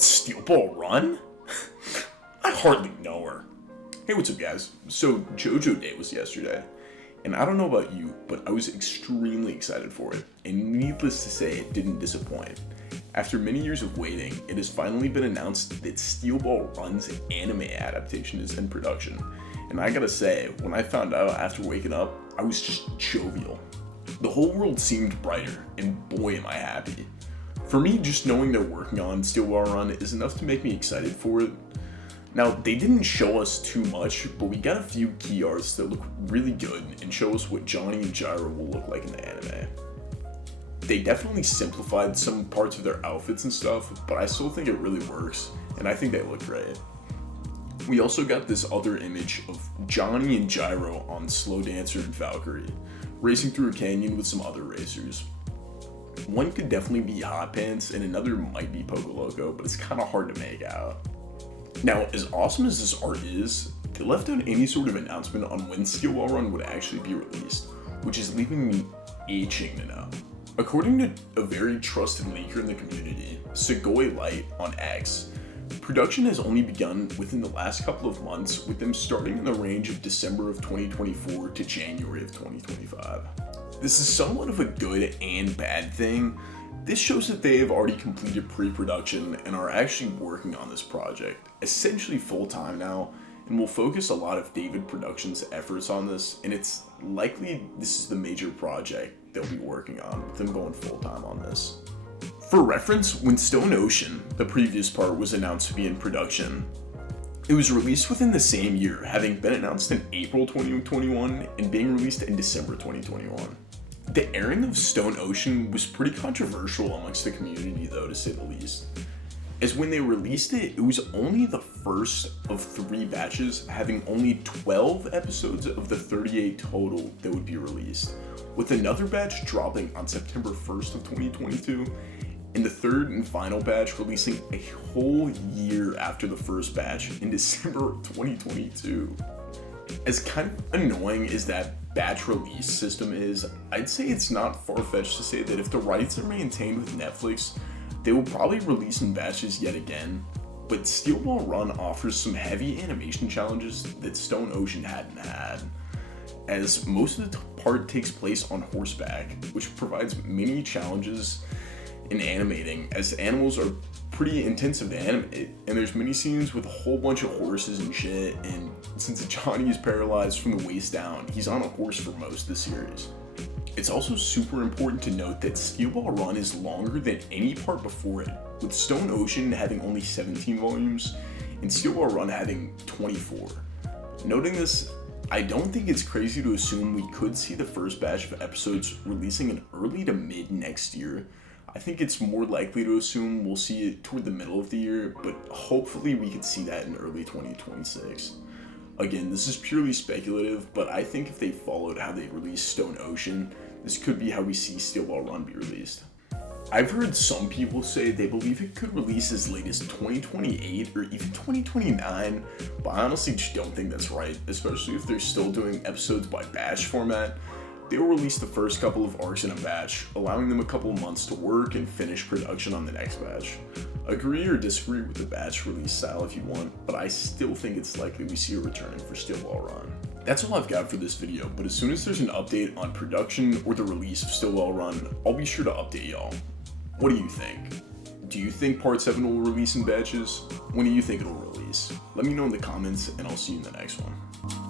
Steel Ball Run? I hardly know her. Hey, what's up, guys? So, JoJo Day was yesterday, and I don't know about you, but I was extremely excited for it, and needless to say, it didn't disappoint. After many years of waiting, it has finally been announced that Steel Ball Run's anime adaptation is in production, and I gotta say, when I found out after waking up, I was just jovial. The whole world seemed brighter, and boy am I happy. For me, just knowing they're working on Steel Ball Run is enough to make me excited for it. Now, they didn't show us too much, but we got a few key arts that look really good and show us what Johnny and Gyro will look like in the anime. They definitely simplified some parts of their outfits and stuff, but I still think it really works, and I think they look great. We also got this other image of Johnny and Gyro on Slow Dancer and Valkyrie, racing through a canyon with some other racers. One could definitely be Hot Pants, and another might be Poco Loco, but it's kind of hard to make out. Now, as awesome as this art is, they left out any sort of announcement on when Steel Ball Run would actually be released, which is leaving me itching to know. According to a very trusted leaker in the community, Sugoi Light on X, production has only begun within the last couple of months, with them starting in the range of December of 2024 to January of 2025. This is somewhat of a good and bad thing. This shows that they have already completed pre-production and are actually working on this project, essentially full-time now, and will focus a lot of David Productions' efforts on this, and it's likely this is the major project they'll be working on, with them going full-time on this. For reference, when Stone Ocean, the previous part, was announced to be in production, it was released within the same year, having been announced in April 2021 and being released in December 2021. The airing of Stone Ocean was pretty controversial amongst the community, though, to say the least, as when they released it, it was only the first of 3 batches, having only 12 episodes of the 38 total that would be released, with another batch dropping on September 1st of 2022, and the third and final batch releasing a whole year after the first batch in December of 2022. As kind of annoying as that batch release system is, I'd say it's not far-fetched to say that if the rights are maintained with Netflix, they will probably release in batches yet again, but Steel Ball Run offers some heavy animation challenges that Stone Ocean hadn't had, as most of the part takes place on horseback, which provides many challenges in animating, as animals are pretty intensive to animate, and there's many scenes with a whole bunch of horses and shit, and since Johnny is paralyzed from the waist down, he's on a horse for most of the series. It's also super important to note that Steel Ball Run is longer than any part before it, with Stone Ocean having only 17 volumes, and Steel Ball Run having 24. Noting this, I don't think it's crazy to assume we could see the first batch of episodes releasing in early to mid next year. I think it's more likely to assume we'll see it toward the middle of the year, but hopefully we could see that in early 2026. Again, this is purely speculative, but I think if they followed how they released Stone Ocean, this could be how we see Steel Ball Run be released. I've heard some people say they believe it could release as late as 2028 or even 2029, but I honestly just don't think that's right, especially if they're still doing episodes by batch format. They will release the first couple of arcs in a batch, allowing them a couple months to work and finish production on the next batch. Agree or disagree with the batch release style if you want, but I still think it's likely we see a return for Steel Ball Run. That's all I've got for this video, but as soon as there's an update on production or the release of Steel Ball Run, I'll be sure to update y'all. What do you think? Do you think Part 7 will release in batches? When do you think it'll release? Let me know in the comments, and I'll see you in the next one.